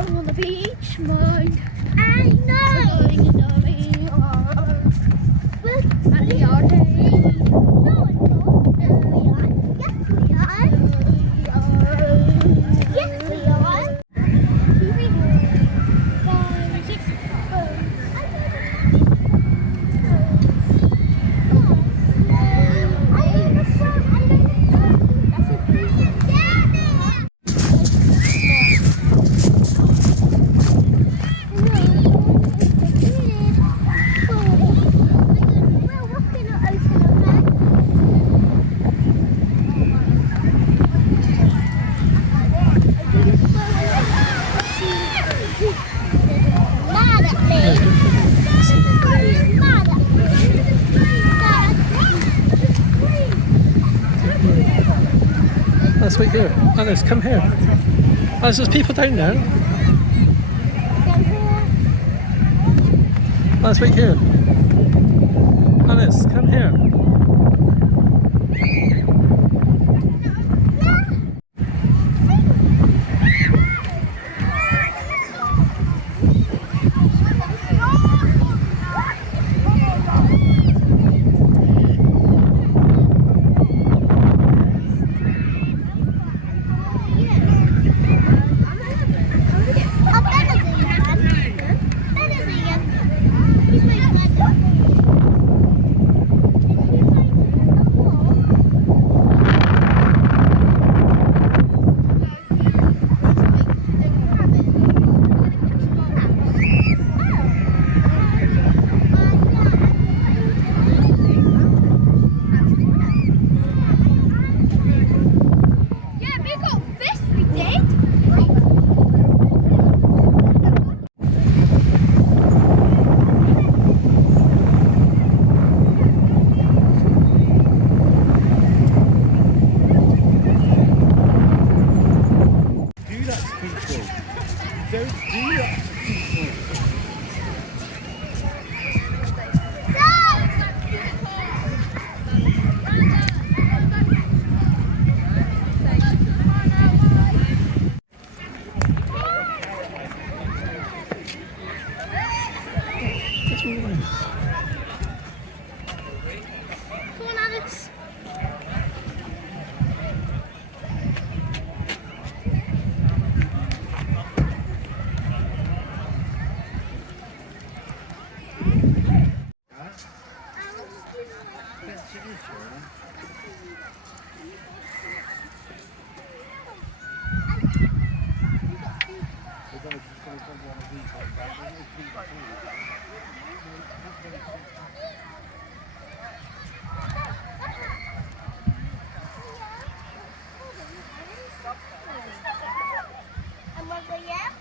on the beach, mine. I know. And the RD. No, it's not. Yes, we are. Yes, we are. 2, 3, 4, 5, 6. Let's wait here. Alice, come here. Alice, there's people down there. Let's wait here. Alice, come here. Come on, Alex. And we'll go, yeah?